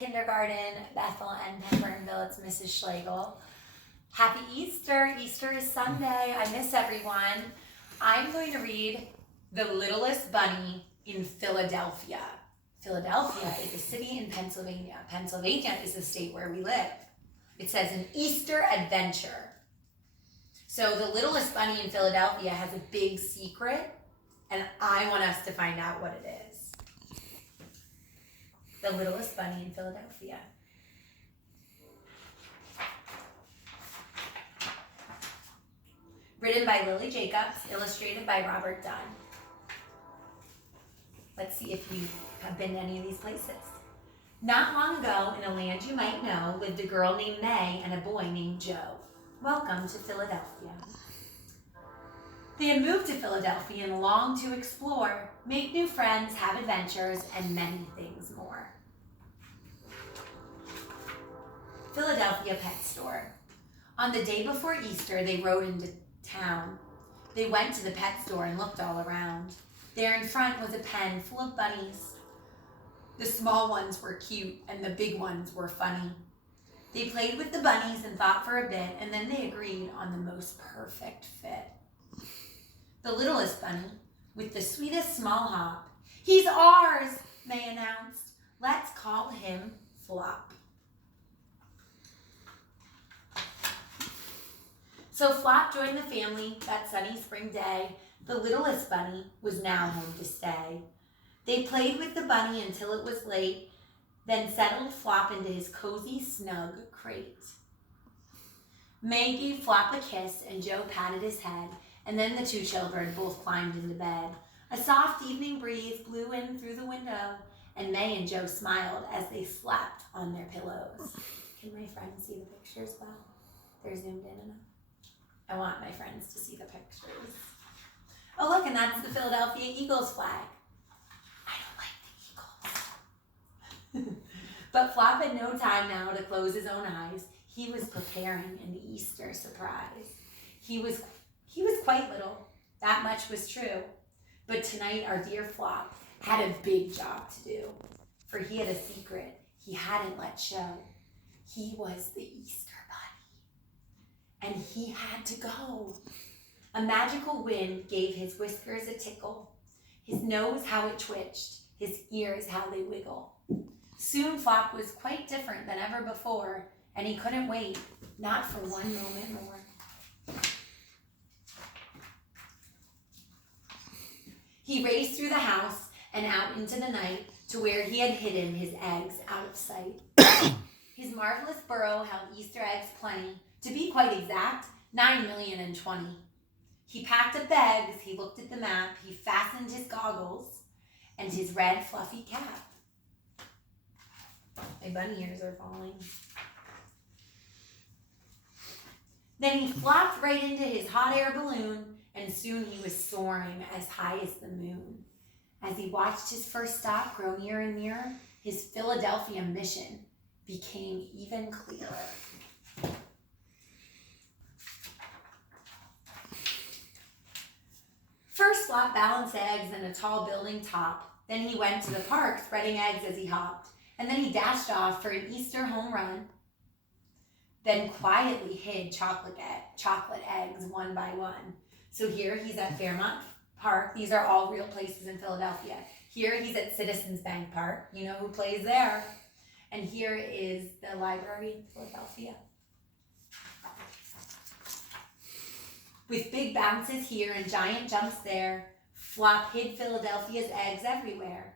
Kindergarten, Bethel, and Pembrokenville. It's Mrs. Schlegel. Happy Easter. Easter is Sunday. I miss everyone. I'm going to read The Littlest Bunny in Philadelphia. Philadelphia is a city in Pennsylvania. Pennsylvania is the state where we live. It says an Easter adventure. So the littlest bunny in Philadelphia has a big secret, and I want us to find out what it is. The Littlest Bunny in Philadelphia. Written by Lily Jacobs, illustrated by Robert Dunn. Let's see if you have been to any of these places. Not long ago, in a land you might know, lived a girl named May and a boy named Joe. Welcome to Philadelphia. They had moved to Philadelphia and longed to explore, make new friends, have adventures, and many things more. Philadelphia Pet Store. On the day before Easter, they rode into town. They went to the pet store and looked all around. There in front was a pen full of bunnies. The small ones were cute and the big ones were funny. They played with the bunnies and thought for a bit, and then they agreed on the most perfect fit. The littlest bunny, with the sweetest small hop. "He's ours," May announced. "Let's call him Flop." So Flop joined the family that sunny spring day. The littlest bunny was now home to stay. They played with the bunny until it was late, then settled Flop into his cozy, snug crate. May gave Flop a kiss and Joe patted his head, and then the two children both climbed into bed. A soft evening breeze blew in through the window, and May and Joe smiled as they slept on their pillows. Can my friends see the pictures well? They're zoomed in enough. I want my friends to see the pictures. Oh, look, and that's the Philadelphia Eagles flag. I don't like the Eagles. But Flop had no time now to close his own eyes. He was preparing an Easter surprise. He was quite little. That much was true. But tonight, our dear Flop had a big job to do. For he had a secret he hadn't let show. He was the Easter Bunny. And he had to go. A magical wind gave his whiskers a tickle. His nose how it twitched. His ears how they wiggle. Soon Flop was quite different than ever before, and he couldn't wait, not for one moment more. He raced through the house and out into the night to where he had hidden his eggs out of sight. His marvelous burrow held Easter eggs plenty. To be quite exact, 9,020,000. He packed up the eggs, he looked at the map, he fastened his goggles and his red fluffy cap. My bunny ears are falling. Then he flopped right into his hot air balloon, and soon he was soaring as high as the moon. As he watched his first stop grow nearer and nearer, his Philadelphia mission became even clearer. First, Flop balanced eggs in a tall building top. Then he went to the park, spreading eggs as he hopped. And then he dashed off for an Easter home run. Then quietly hid chocolate eggs one by one. So here he's at Fairmount Park. These are all real places in Philadelphia. Here he's at Citizens Bank Park. You know who plays there. And here is the library in Philadelphia. With big bounces here and giant jumps there, Flop hid Philadelphia's eggs everywhere.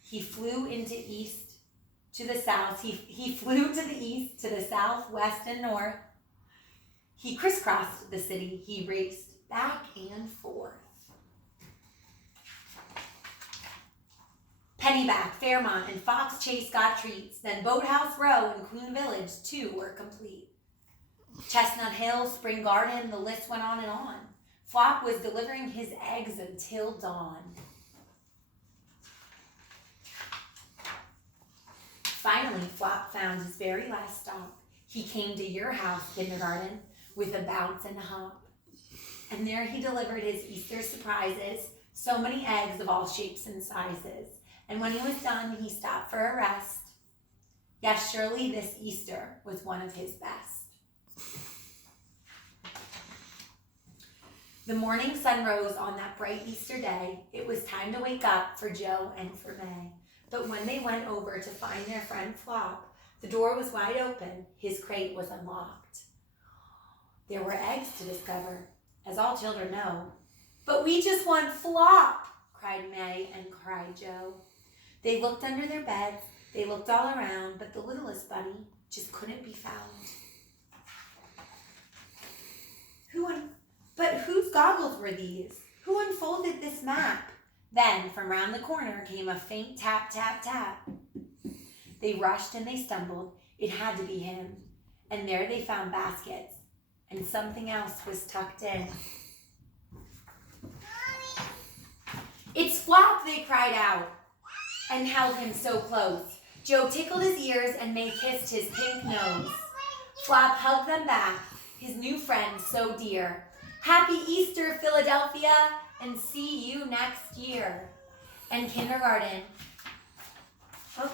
He flew into east to the south. He flew to the east, to the south, west, and north. He crisscrossed the city. He raced back and forth. Pennyback, Fairmont, and Fox Chase got treats. Then Boathouse Row and Queen Village, too, were complete. Chestnut Hill, Spring Garden, the list went on and on. Flop was delivering his eggs until dawn. Finally, Flop found his very last stop. He came to your house, kindergarten, with a bounce and a hop. And there he delivered his Easter surprises, so many eggs of all shapes and sizes. And when he was done, he stopped for a rest. Yes, surely this Easter was one of his best. The morning sun rose on that bright Easter day. It was time to wake up for Joe and for May. But when they went over to find their friend Flop, the door was wide open. His crate was unlocked. There were eggs to discover, as all children know. But we just want Flop, cried May and cried Joe. They looked under their beds, they looked all around, but the littlest bunny just couldn't be found. But whose goggles were these? Who unfolded this map? Then from round the corner came a faint tap, tap, tap. They rushed and they stumbled. It had to be him. And there they found baskets, and something else was tucked in. Mommy. It's Flop, they cried out, and held him so close. Joe tickled his ears and May kissed his pink nose. Flop hugged them back, his new friend so dear. Happy Easter, Philadelphia, and see you next year. And kindergarten. Oh.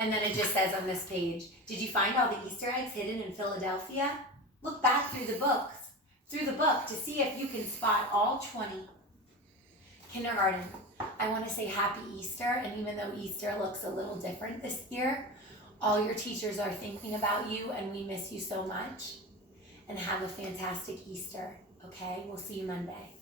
And then it just says on this page, did you find all the Easter eggs hidden in Philadelphia? Look back through the book to see if you can spot all 20. Kindergarten, I want to say happy Easter, and even though Easter looks a little different this year, all your teachers are thinking about you, and we miss you so much. And have a fantastic Easter, okay? We'll see you Monday.